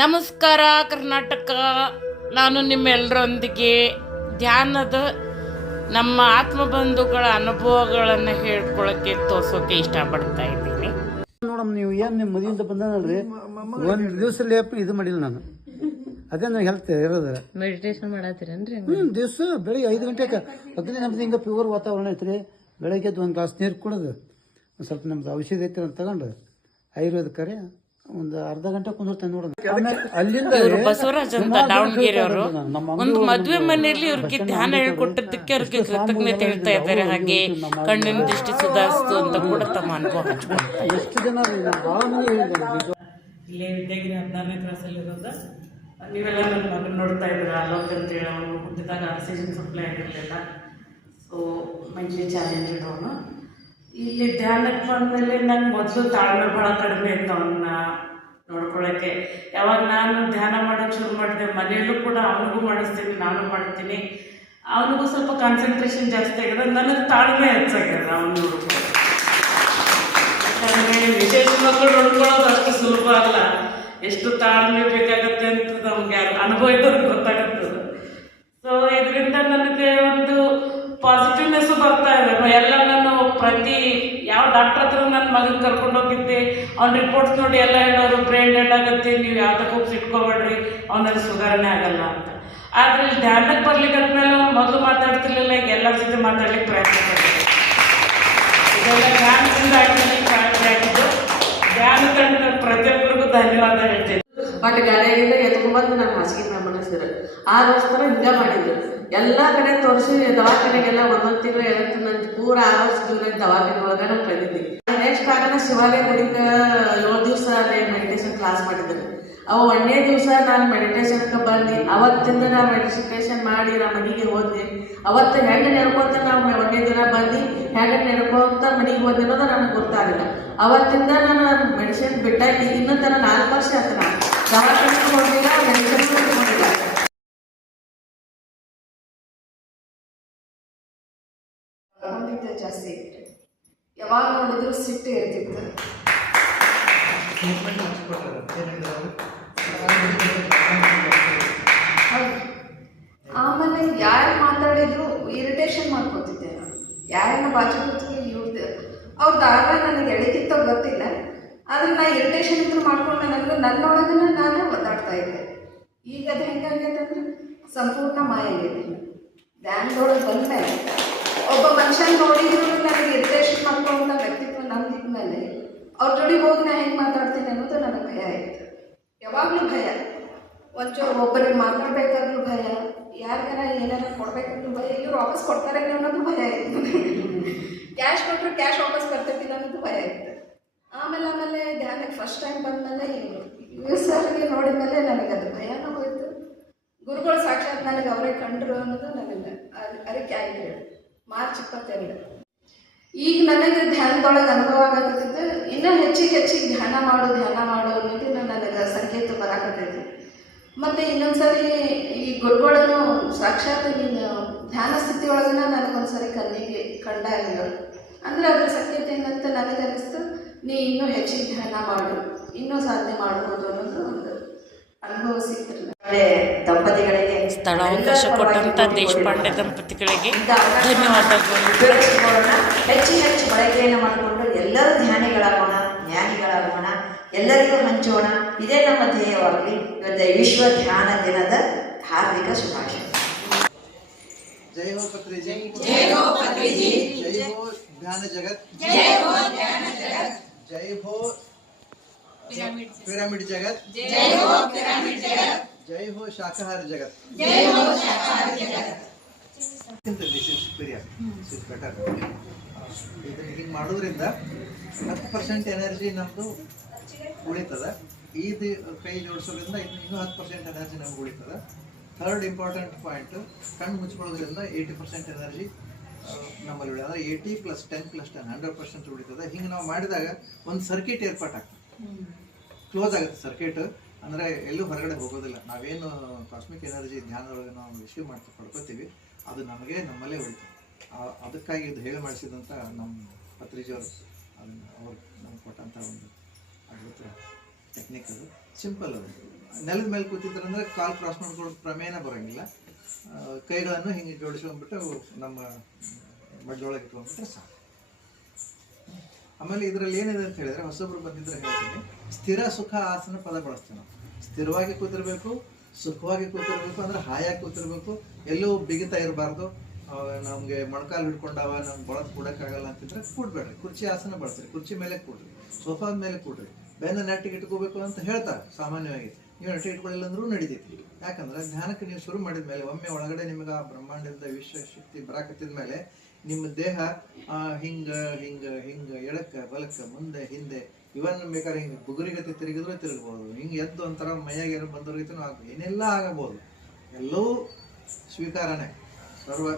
ನಮಸ್ಕಾರ ಕರ್ನಾಟಕ. ನಾನು ನಿಮ್ಮೆಲ್ಲರೊಂದಿಗೆ ಧ್ಯಾನದ ನಮ್ಮ ಆತ್ಮಬಂಧುಗಳ ಅನುಭವಗಳನ್ನು ಹೇಳ್ಕೊಳ್ಳೋಕ್ಕೆ ತೋರ್ಸೋಕೆ ಇಷ್ಟಪಡ್ತಾ ಇದ್ದೀನಿ. ನೋಡಮ್ಮ, ನೀವು ಏನು ನಿಮ್ಮ ಮದುವೆಯಿಂದ ಬಂದನಲ್ರಿ, ಒಂದು ದಿವಸಲ್ಲಿ ಇದು ಮಾಡಿಲ್ಲ ನಾನು. ಅದೇ ನಾನು ಹೇಳ್ತೇವೆ ಇರೋದು ಮೆಡಿಟೇಷನ್ ಮಾಡತ್ತೀರೇನ್ರಿ? ದಿವಸ ಬೆಳಿಗ್ಗೆ 5 ಗಂಟೆಗೆ ಅಗ್ನಿ ನಮ್ದು ಹಿಂಗೆ ಪ್ಯೂರ್ ವಾತಾವರಣ ಐತ್ರಿ. ಬೆಳಗ್ಗೆ ಒಂದು ಗ್ಲಾಸ್ ನೀರು ಕುಡಿದು ಒಂದು ಸ್ವಲ್ಪ ನಮ್ದು ಔಷಧಿ ಐತಿ ಅಂತ ತಗೊಂಡು ಆಯುರ್ವೇದಕ್ಕರೆ ಒಂದು ಅರ್ಧ ಗಂಟೆ ಕುಂದಿರ್ತೇನೆ ನೋಡೋಣ. ಅಲ್ಲಿಂದ ಬಸವರಾಜ್ ಅಂತ ದಾವಣಗೆರೆ ಅವರು ಒಂದು ಮದುವೆ ಮನೆಯಲ್ಲಿ ಇವ್ರಿಗೆ ಧ್ಯಾನ ಹೇಳ್ಕೊಟ್ಟದಕ್ಕೆ ಅವ್ರಿಗೆ ಕೃತಜ್ಞತೆ ಹೇಳ್ತಾ ಇದ್ದಾರೆ. ಹಾಗೆ ಕಣ್ಣಿನ ದೃಷ್ಟಿ ಸುಧಾರಿಸ್ತು ಅಂತ ಕೂಡ ತಮ್ಮ ಅನುಭವ ಹಂಚ್ಕೊಳ್ತಾರೆ. ಎಷ್ಟು ಜನ ಭಾಳ ಮಂದಿ ಹೇಳಿದ್ದಾರೆ. ಇಲ್ಲೇ ವಿದ್ಯಾಗಿರಿ 14ನೇ ಕ್ಲಾಸಲ್ಲಿರೋದು ನೀವೆಲ್ಲ ನನ್ನ ಮಗನ ನೋಡ್ತಾ ಇದ್ದೀರ. ಅಲೋಕ್ ಅಂತೇಳಿ ಅವನು ಹುಟ್ಟಿದಾಗ ಆಕ್ಸಿಜನ್ ಸಪ್ಲೈ ಆಗಿರಲಿಲ್ಲ. ಸೊ ಮೆಂಟಲಿ ಚಾಲೆಂಜೆಡ್ ಅವನು. ಇಲ್ಲಿ ಧ್ಯಾನಕ್ಕೆ ಬಂದಮೇಲೆ ನಂಗೆ ಮೊದಲು ತಾಳ್ಮೆ ಭಾಳ ಕಡಿಮೆ ಇತ್ತು ಅವನ್ನ ನೋಡ್ಕೊಳ್ಳೋಕ್ಕೆ. ಯಾವಾಗ ನಾನು ಧ್ಯಾನ ಮಾಡೋಕ್ಕೆ ಶುರು ಮಾಡಿದೆ, ಮನೆಯಲ್ಲೂ ಕೂಡ ಅವನಿಗೂ ಮಾಡಿಸ್ತೀನಿ, ನಾನು ಮಾಡ್ತೀನಿ. ಅವನಿಗೂ ಸ್ವಲ್ಪ ಕಾನ್ಸಂಟ್ರೇಷನ್ ಜಾಸ್ತಿ ಆಗಿದೆ, ನನಗೆ ತಾಳ್ಮೆ ಹೆಚ್ಚಾಗ್ಯದ ಅವನು ನೋಡ್ಕೊಳ್ಳೋದು. ಯಾಕಂದರೆ ವಿಶೇಷ ಮಕ್ಕಳು ನೋಡ್ಕೊಳ್ಳೋದು ಅಷ್ಟು ಸುಲಭ ಅಲ್ಲ. ಎಷ್ಟು ತಾಳ್ಮೆ ಬೇಕಾಗತ್ತೆ ಅಂತ ನಮಗೆ ಅನುಭವ ಇದ್ದವ್ರಿಗೆ ಗೊತ್ತಾಗುತ್ತದೆ. ಸೊ ಇದರಿಂದ ನನಗೆ ಒಂದು ಪಾಸಿಟಿವ್ನೆಸ್ಸು ಬರ್ತಾ ಇದೆ. ಎಲ್ಲ ನಾನು ಪ್ರತಿ ಯಾವ ಡಾಕ್ಟರ್ ಹತ್ರ ನನ್ನ ಮಗನ ಕರ್ಕೊಂಡು ಹೋಗಿದ್ದೆ, ಅವ್ನ ರಿಪೋರ್ಟ್ಸ್ ನೋಡಿ ಎಲ್ಲ ಹೇಳೋರು ಬ್ರೈನ್ ಡೆಡ್ ಆಗುತ್ತೆ, ನೀವು ಯಾವುದಕ್ಕೆ ಹೋಗಿ ಸಿಟ್ಕೋಬೇಡ್ರಿ, ಅವನಲ್ಲಿ ಸುಧಾರಣೆ ಆಗಲ್ಲ ಅಂತ. ಆದರೆ ಇಲ್ಲಿ ಧ್ಯಾನಕ್ಕೆ ಬರ್ಲಿಕ್ಕೆ ಆದ್ಮೇಲೆ ಅವ್ನು ಮೊದಲು ಮಾತಾಡ್ತಿರ್ಲಿಲ್ಲ, ಈಗ ಎಲ್ಲರ ಜೊತೆ ಮಾತಾಡ್ಲಿಕ್ಕೆ ಪ್ರಯತ್ನ ಪಡ್ತೀನಿ. ಇದೆಲ್ಲ ಧ್ಯಾನದಿಂದ ಆಗಿದ್ದು ಧ್ಯಾನ ಕಂಡು ಪ್ರತಿಯೊಬ್ಬರಿಗೂ ಧನ್ಯವಾದ ಹೇಳ್ತೀನಿ. ಬಟ್ ಗಾಡಿಯಾಗಿಂದ ಎತ್ಕೊಂಡ್ಬಂದು ನಾನು ಹಾಸಿಗೆ ಮ್ಯಾಗ ಮನಸ್ಸಿದ್ರು 6 ವರ್ಷ ಹಿಂಗೆ ಮಾಡಿದ್ರು. ಎಲ್ಲ ಕಡೆ ತೋರಿಸಿ ದವಾಖಾನೆಗೆಲ್ಲ 1 ತಿಂಗಳು ಹೇಳ್ತೀನಿ. ನನ್ನ ಪೂರ 6 ವರ್ಷ ಜೀವನ ದವಾಖಾನೆ ಒಳಗೆ ನಾನು ಕಲಿತೀನಿ. ನೆಕ್ಸ್ಟ್ ಆಗನ ಶಿವಾಲಯ ಗುಡಿಗೆ 7 ದಿವಸ ಅಲ್ಲಿ ಮೆಡಿಟೇಷನ್ ಕ್ಲಾಸ್ ಮಾಡಿದ್ರು. ಅವು 1ನೇ ದಿವಸ ನಾನು ಮೆಡಿಟೇಷನ್ಗೆ ಬಂದು ಅವತ್ತಿಂದ ನಾನು ಮೆಡಿಟೇಷನ್ ಮಾಡಿ ನಮ್ಮ ಮನೆಗೆ ಹೋದೆ. ಅವತ್ತು ಹೆಣ್ಣು ನೆಡ್ಕೊಂತ ನಾವು 1ನೇ ದಿನ ಬಂದು ಹೆಣ್ಣು ನೆಡ್ಕೊಂತ ಮನೆಗೆ ಹೋದೆ ಅನ್ನೋದು ನನಗೆ ಗೊತ್ತಾಗಿಲ್ಲ. ಅವತ್ತಿಂದ ನಾನು ಮೆಡಿಸಿನ್ ಬಿಟ್ಟಾಗಿ ಇನ್ನೂ ತನ 4 ವರ್ಷ ಆಯ್ತು. ನಾನು ದವಾಖಾನೆಗೆ ಹೋಗಿಲ್ಲ, ಮೆಡಿಸಿನ್ ಹೋಗಿಲ್ಲ. ಜಾಸ್ತಿ ಇತ್ತು, ಯಾವಾಗ ನೋಡಿದ್ರು ಸಿಟ್ಟು ಇರ್ತಿತ್ತು. ಆಮೇಲೆ ಯಾರು ಮಾತಾಡಿದ್ರು ಇರಿಟೇಷನ್ ಮಾಡ್ಕೊತಿದ್ದೆ ನಾನು. ಯಾರನ್ನ ಬಾಜು ಕೂತ್ಕೊಂಡು ಇವ್ರದ್ದು ಅವ್ರದ್ದಾಗ ನನಗೆ ಎಳೆಕಿತ್ತ ಗೊತ್ತಿಲ್ಲ. ಆದರೆ ನಾ ಇರಿಟೇಷನ್ ಇದ್ರು ಮಾಡ್ಕೊಂಡು ನನಗೆ ನನ್ನೊಳಗನ ನಾನೇ ಒದ್ದಾಡ್ತಾ ಇದ್ದೆ. ಈಗ ಅದು ಹೆಂಗಾಗೈತೆ ಅಂದ್ರೆ ಸಂಪೂರ್ಣ ಮಾಯ ಆಗೈತೆ. ಧ್ಯಾನದೊಳಗೆ ಬಂದಮೇಲೆ ಒಬ್ಬ ಮನುಷ್ಯನ ನೋಡಿದ್ರು ನನಗೆ ಇರಿಟೇಷನ್ ಮಾಡ್ಕೊಳ್ಳುವಂಥ ವ್ಯಕ್ತಿತ್ವ ನಂದಿದ ಮೇಲೆ ಅವ್ರ ಜೋಡಿ ಹೋಗಿ ನಾ ಹೆಂಗೆ ಮಾತಾಡ್ತೀನಿ ಅನ್ನೋದು ನನಗೆ ಭಯ ಆಯಿತು. ಯಾವಾಗಲೂ ಭಯ. ಒಂಚೂರು ಒಬ್ಬರಿಗೆ ಮಾತಾಡಬೇಕಾದ್ರೂ ಭಯ, ಯಾರಿಗಾರ ಏನಾರ ಕೊಡಬೇಕಾದ್ರೂ ಭಯ, ಇವ್ರು ವಾಪಸ್ ಕೊಡ್ತಾರೆ ಅನ್ನೋದು ಭಯ ಆಯಿತು. ಕ್ಯಾಶ್ ಕೊಟ್ಟರು ಕ್ಯಾಶ್ ವಾಪಸ್ ಬರ್ತೈತಿಲ್ಲ ಅನ್ನೋದು ಭಯ ಆಯಿತು. ಆಮೇಲೆ ಧ್ಯಾನಕ್ಕೆ ಫಸ್ಟ್ ಟೈಮ್ ಬಂದಮೇಲೆ ಇವ್ರು ಸರ್ಗೆ ನೋಡಿದ ಮೇಲೆ ನನಗೆ ಅದು ಭಯನೂ ಹೋಯಿತು. ಗುರುಗಳು ಸಾಕ್ಷಾತ್ ನನಗೆ ಅವರೇ ಕಂಡ್ರು ಅನ್ನೋದು ನನಗೆ ಅದಕ್ಕೆ ಆಗಿದೆ. ಮಾರ್ಚ್ 22. ಈಗ ನನಗೆ ಧ್ಯಾನದೊಳಗೆ ಅನುಭವ ಆಗತ್ತಿದ್ದು ಇನ್ನೂ ಹೆಚ್ಚಿಗೆ ಧ್ಯಾನ ಮಾಡು ಅನ್ನೋದು ನನಗೆ ಸಂಕೇತ ಬರಾಕತ್ತೈತಿ. ಮತ್ತು ಇನ್ನೊಂದ್ಸರಿ ಈ ಗುರುಗಳನ್ನು ಸಾಕ್ಷಾತ್ ನೀನು ಧ್ಯಾನ ಸ್ಥಿತಿ ಒಳಗನ ನನಗೊಂದ್ಸರಿ ಕಣ್ಣಿಗೆ ಕಂಡಾಗ ಅಂದರೆ ಅದ್ರ ಸಂಕೇತ ಏನಂತ ನನಗೆ ಅನ್ನಿಸ್ತು, ನೀ ಇನ್ನೂ ಹೆಚ್ಚಿಗೆ ಧ್ಯಾನ ಮಾಡು, ಇನ್ನೂ ಸಾಧನೆ ಮಾಡ್ಬೋದು ಅನ್ನೋದು ಒಂದು ಅನುಭವ ಸಿಕ್ತು. ದಂಪತಿಗಳಿಗೆ ಸ್ಥಳಾವಕಾಶ ಕೊಟ್ಟಂತ ದೇಶಪಾಂಡೆ ದಂಪತಿಗಳಿಗೆ ಧನ್ಯವಾದಗಳು. ಹೆಚ್ಚು ಬಳಕೆಯನ್ನು ಮಾಡಿಕೊಂಡು ಎಲ್ಲರೂ ಜ್ಞಾನಿಗಳಾಗೋಣ, ಎಲ್ಲರಿಗೂ ಹಂಚೋಣ. ಇದೇ ನಮ್ಮ ಧ್ಯೇಯವಾಗಲಿ. ಇವತ್ತು ವಿಶ್ವ ಧ್ಯಾನ ದಿನದ ಹಾರ್ದಿಕ ಶುಭಾಶಯ. जय हो पत्री जी, जय हो पत्री जी, जय हो ध्यान जगत, जय हो ध्यान जगत, जय हो पिरामिड जगत, जय हो पिरामिड जगत, जय हो शाकाहार जगत, जय हो शाकाहार जगत. This is superior, this is better. ಇದನ್ನ ಹಿಂಗೆ ಮಾಡೋದ್ರಿಂದ 10% ಎನರ್ಜಿ ನಮ್ಮದು ಉಳಿತದ. ಇದು ಕೈ ಜೋಡಿಸೋದ್ರಿಂದ ಇನ್ನೂ 10% ಎನರ್ಜಿ ನಮ್ಗೆ ಉಳಿತದ. ಥರ್ಡ್ ಇಂಪಾರ್ಟೆಂಟ್ ಪಾಯಿಂಟ್, ಕಣ್ಣು ಮುಚ್ಕೊಳ್ಳೋದ್ರಿಂದ 80% ಎನರ್ಜಿ ನಮ್ಮಲ್ಲಿ ಉಳಿದ. ಅಂದರೆ 80 + 10 + 10 100% ಉಳಿತದೆ. ಹಿಂಗೆ ನಾವು ಮಾಡಿದಾಗ ಒಂದು ಸರ್ಕಿಟ್ ಏರ್ಪಾಟಾಗ್ತದೆ, ಕ್ಲೋಸ್ ಆಗುತ್ತೆ ಸರ್ಕಿಟ್. ಅಂದರೆ ಎಲ್ಲೂ ಹೊರಗಡೆ ಹೋಗೋದಿಲ್ಲ. ನಾವೇನು ಕಾಸ್ಮಿಕ್ ಎನರ್ಜಿ ಧ್ಯಾನದೊಳಗೆ ನಾವು ರಿಸೀವ್ ಪಡ್ಕೋತೀವಿ, ಅದು ನಮ್ಮಲ್ಲೇ ಉಳಿತದೆ. ಅದಕ್ಕಾಗಿ ಇದು ಹೇಳಿ ಮಾಡಿಸಿದಂಥ ನಮ್ಮ ಪತ್ರಿಜಿಯವರು ಅವ್ರು ನಮ್ಗೆ ಕೊಟ್ಟಂಥ ಒಂದು ಅದ್ಭುತ ಟೆಕ್ನಿಕ್. ಅದು ಸಿಂಪಲ್, ಅದು ನೆಲದ ಮೇಲೆ ಕೂತಿದ್ರಂದ್ರೆ ಕಾಲು ಕ್ರಾಸ್ ಮಾಡ್ಕೊಳ್ಳೋ ಪ್ರಮೇಯನ ಬರೋಂಗಿಲ್ಲ. ಕೈಗಳನ್ನು ಹಿಂಗೆ ಜೋಡಿಸ್ಕೊಂಡ್ಬಿಟ್ಟು ನಮ್ಮ ಮಡ್ಲೊಳಗೆ ಇಟ್ಕೊಂಡ್ಬಿಟ್ರೆ ಸಾಕು. ಆಮೇಲೆ ಇದರಲ್ಲಿ ಏನಿದೆ ಅಂತ ಹೇಳಿದ್ರೆ, ಹೊಸಬ್ರು ಬಂದಿದ್ರೆ ಹೇಳ್ತೀನಿ, ಸ್ಥಿರ ಸುಖ ಆಸನ ಪದ ಬಳಸ್ತೀವಿ ನಾವು. ಸ್ಥಿರವಾಗಿ ಕೂತಿರ್ಬೇಕು, ಸುಖವಾಗಿ ಕೂತಿರ್ಬೇಕು, ಅಂದ್ರೆ ಹಾಯಾಗಿ ಕೂತಿರ್ಬೇಕು, ಎಲ್ಲೂ ಬಿಗಿತಾ ಇರಬಾರ್ದು. ನಮಗೆ ಮೊಣಕಾಲು ಹಿಡ್ಕೊಂಡವ ನಮ್ಗೆ ಬಳದ್ ಕೂಡಕ್ಕಾಗಲ್ಲ ಅಂತಿದ್ರೆ ಕೂಡ್ಬೇಡ್ರಿ, ಕುರ್ಚಿ ಆಸನ ಬಳಸ್ರಿ, ಕುರ್ಚಿ ಮೇಲೆ ಕೂಡ್ರಿ, ಸೋಫಾದ ಮೇಲೆ ಕೂಡ್ರಿ. ಬೆನ್ನ ನೆಟ್ಟಿಗೆ ಇಟ್ಕೋಬೇಕು ಅಂತ ಹೇಳ್ತಾರೆ ಸಾಮಾನ್ಯವಾಗಿ. ನೀವು ನೆಟ್ಟಿಗೆ ಇಟ್ಕೊಳ್ಳಿಲ್ಲ ಅಂದ್ರೂ ನಡೀತೈತಿ. ಯಾಕಂದ್ರೆ ಧ್ಯಾನಕ್ಕೆ ನೀವು ಶುರು ಮಾಡಿದ ಮೇಲೆ ಒಮ್ಮೆ ಒಳಗಡೆ ನಿಮ್ಗೆ ಆ ಬ್ರಹ್ಮಾಂಡದ ವಿಶ್ವ ಶಕ್ತಿ ಬರಾಕತ್ತಿದ ಮೇಲೆ ನಿಮ್ಮ ದೇಹ ಹಿಂಗ ಹಿಂಗ ಹಿಂಗ ಎಡಕ್ಕೆ ಬಲಕ್ಕೆ ಮುಂದೆ ಹಿಂದೆ ಇವನ್ ಬೇಕಾದ್ರೆ ಹಿಂಗೆ ಬುಗುರಿಗತಿ ತಿರುಗಿದ್ರೆ ತಿರುಗಬಹುದು. ಹಿಂಗೆ ಎದ್ದು ಒಂಥರ ಮೈಯಾಗ ಏನೋ ಬಂದೋರ್ಗೈತನೂ ಆಗ್ಬೋದು, ಏನೆಲ್ಲ ಆಗಬಹುದು. ಎಲ್ಲವೂ ಸ್ವೀಕಾರನೇ, ಸರ್ವ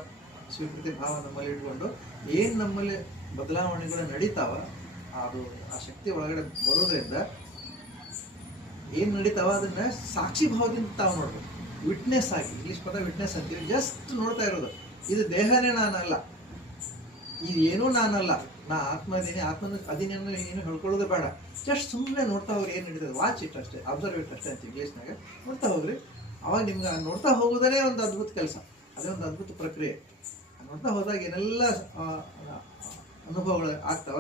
ಸ್ವೀಕೃತಿ ಭಾವ ನಮ್ಮಲ್ಲಿ ಇಟ್ಕೊಂಡು ಏನು ನಮ್ಮಲ್ಲಿ ಬದಲಾವಣೆಗಳು ನಡೀತಾವ, ಅದು ಆ ಶಕ್ತಿ ಒಳಗಡೆ ಬರೋದ್ರಿಂದ ಏನು ನಡೀತಾವ ಅದನ್ನ ಸಾಕ್ಷಿ ಭಾವದಿಂದ ತಾವು ನೋಡ್ಬೇಕು. ವಿಟ್ನೆಸ್ ಆಗಿ, ಇಂಗ್ಲೀಷ್ ಪದ ವಿಟ್ನೆಸ್ ಅಂತೀವಿ. ಜಸ್ಟ್ ನೋಡ್ತಾ ಇರೋದು, ಇದು ದೇಹನೇ ನಾನಲ್ಲ, ಇದು ಏನೂ ನಾನಲ್ಲ, ನಾ ಆತ್ಮ ಇದೀನಿ, ಆತ್ಮನ ಅದಿನೇನು ಏನು ಹೇಳ್ಕೊಳ್ಳೋದು ಬೇಡ. ಜಸ್ಟ್ ಸುಮ್ಮನೆ ನೋಡ್ತಾ ಹೋಗ್ರಿ, ಏನು ನಡೀತದೆ, ವಾಚ್ ಇಟ್ ಅಷ್ಟೇ, ಅಬ್ಸರ್ವ್ ಇಟ್ ಅಷ್ಟೇ ಅಂತ ಇಂಗ್ಲೀಷ್ನಾಗ ನೋಡ್ತಾ ಹೋಗ್ರಿ. ಅವಾಗ ನಿಮ್ಗೆ ನೋಡ್ತಾ ಹೋಗೋದೇ ಒಂದು ಅದ್ಭುತ ಕೆಲಸ, ಅದೇ ಒಂದು ಅದ್ಭುತ ಪ್ರಕ್ರಿಯೆ. ನೋಡ್ತಾ ಹೋದಾಗ ಏನೆಲ್ಲ ಅನುಭವಗಳು ಆಗ್ತಾವ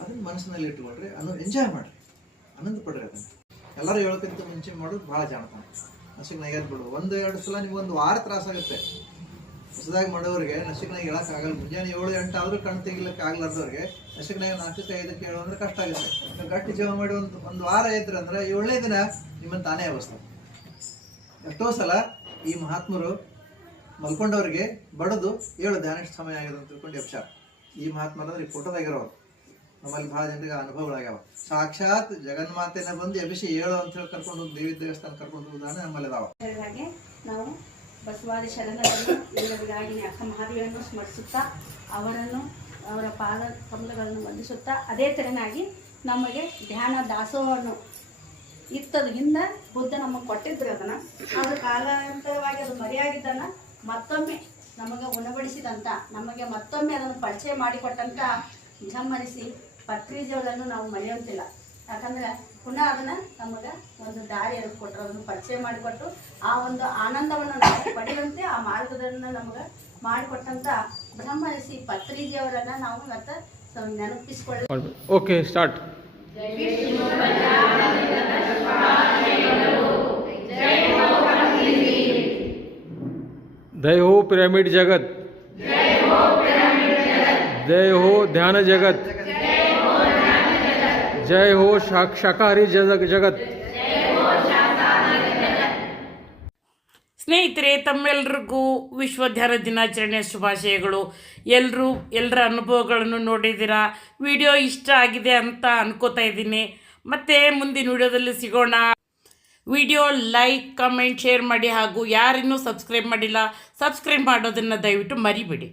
ಅದನ್ನ ಮನಸ್ಸಿನಲ್ಲಿ ಇಟ್ಕೊಳ್ರಿ, ಎಂಜಾಯ್ ಮಾಡ್ರಿ, ಆನಂದ ಪಡ್ರಿ. ಅದನ್ನು ಎಲ್ಲರೂ ಹೇಳೋಕ್ಕಿಂತ ಮುಂಚೆ ಮಾಡೋದು ಭಾಳ ಜಾಣತಾನೆ. ನಸಿಕ್ನಾಗ ಎದ್ಬಿಡು. 1-2 ಸಲ ನಿಮ್ಗೆ ಒಂದು ವಾರ ತ್ರಾಸಾಗುತ್ತೆ. ಹೊಸದಾಗಿ ಮಾಡೋರಿಗೆ ನಸಿಕ್ನಾಗ ಹೇಳೋಕ್ಕಾಗಲ್ಲ. ಮುಂಜಾನೆ 7-8 ಆದರೂ ಕಣ್ಣು ತೆಗಿಲಿಕ್ಕೆ ಆಗ್ಲಾರ್ದವ್ರಿಗೆ ನಸಿಕ್ನಾಗ 4-5 ಹೇಳೋ ಅಂದ್ರೆ ಕಷ್ಟ ಆಗುತ್ತೆ. ಗಟ್ಟಿ ಜೀವ ಮಾಡಿ ಒಂದು ವಾರ ಇದ್ರೆ ಅಂದ್ರೆ 7ನೇ ದಿನ ನಿಮ್ಮನ್ನು ತಾನೇ ಅವಸ್ಥೆ. ಎಷ್ಟೋ ಸಲ ಈ ಮಹಾತ್ಮರು ಮಲ್ಕೊಂಡವ್ರಿಗೆ ಬಡದು ಹೇಳು ಧ್ಯಾನ ಸಮಯ ಆಗಿದೆ ಅಂತ ತಿಳ್ಕೊಂಡು ಎಪ್ಸಾರ. ಈ ಮಹಾತ್ಮರಂದ್ರೆ ಈ ಫೋಟೋದಾಗಿರೋರು ನಮ್ಮಲ್ಲಿ ಭಾಳ ಜನರಿಗೆ ಅನುಭವಗಳಾಗ್ಯಾವ. ಸಾಕ್ಷಾತ್ ಜಗನ್ಮಾತೆನ ಬಂದು ಎಬ್ಬಿಸಿ ಹೇಳು ಅಂತ ಹೇಳಿ ಕರ್ಕೊಂಡು ಹೋಗಿ ದೇವಿ ದೇವಸ್ಥಾನ ಕರ್ಕೊಂಡು ಹೋಗೋದಾನೆ ನಮ್ಮಲ್ಲಿ ಅದಾವ. ಹಾಗೆ ನಾವು ಬಸವಾದಿ ಶರಣರನ್ನು ಎಲ್ಲರಿಗಾಗಿ ಅಕ್ಕ ಮಹಾದೇವಿಯನ್ನು ಸ್ಮರಿಸುತ್ತಾ ಅವರ ಪಾದ ಕಮಲಗಳನ್ನು ವಂದಿಸುತ್ತಾ ಅದೇ ತೆರನಾಗಿ ನಮಗೆ ಧ್ಯಾನ ದಾಸೋಹವನ್ನು ಇತ್ತದ ಹಿಂದೆ ಬುದ್ಧ ನಮಗೆ ಕೊಟ್ಟಿದ್ರು. ಅದನ್ನು ಅದು ಕಾಲಾಂತರವಾಗಿ ಅದು ಮರೆಯಾಗಿದ್ದನ್ನು ಮತ್ತೊಮ್ಮೆ ನಮಗೆ ಉಣಬಡಿಸಿದಂಥ, ನಮಗೆ ಮತ್ತೊಮ್ಮೆ ಅದನ್ನು ಪರಿಚಯ ಮಾಡಿಕೊಟ್ಟಂಥ ಜಮ್ಮರಿಸಿ ಪತ್ರಿಜೆಗಳನ್ನು ನಾವು ಮರೆಯುವಂತಿಲ್ಲ. ಯಾಕಂದರೆ ಪುನಃ ಅದನ್ನು ನಮಗೆ ಒಂದು ದಾರಿಯನ್ನು ಕೊಟ್ಟರು, ಅದನ್ನು ಪರಿಚಯ ಮಾಡಿಕೊಟ್ಟು ಆ ಒಂದು ಆನಂದವನ್ನು ನಾವು ಪಡೆಯುವಂತೆ ಆ ಮಾರ್ಗದನ್ನು ನಮಗೆ ಮಾಡಿಕೊಟ್ಟಂಥ ಬ್ರಹ್ಮರಿಷಿ ಪತ್ರಿಜಿಯವರನ್ನು ನಾವು ಇವತ್ತು ನೆನಪಿಸಿಕೊಳ್ಳಿ. Okay, start. जय हो पिरामिड जगत, जय हो ध्यान जगत, जय हो शाकाहारी जगत. ಸ್ನೇಹಿತರೆ, ತಮ್ಮೆಲ್ಲರಿಗೂ ವಿಶ್ವ ಧ್ಯಾನ ದಿನಾಚರಣೆಯ ಶುಭಾಶಯಗಳು. ಎಲ್ಲರ ಅನುಭವಗಳನ್ನು ನೋಡಿದ್ದೀರಾ. ವಿಡಿಯೋ ಇಷ್ಟ ಆಗಿದೆ ಅಂತ ಅನ್ಕೋತಾ ಇದ್ದೀನಿ. ಮತ್ತೆ ಮುಂದಿನ ವಿಡಿಯೋದಲ್ಲಿ ಸಿಗೋಣ. ವಿಡಿಯೋ ಲೈಕ್, ಕಮೆಂಟ್, ಶೇರ್ ಮಾಡಿ. ಹಾಗೂ ಯಾರಿನ್ನೂ ಸಬ್ಸ್ಕ್ರೈಬ್ ಮಾಡಿಲ್ಲ, ಸಬ್ಸ್ಕ್ರೈಬ್ ಮಾಡೋದನ್ನು ದಯವಿಟ್ಟು ಮರಿಬೇಡಿ.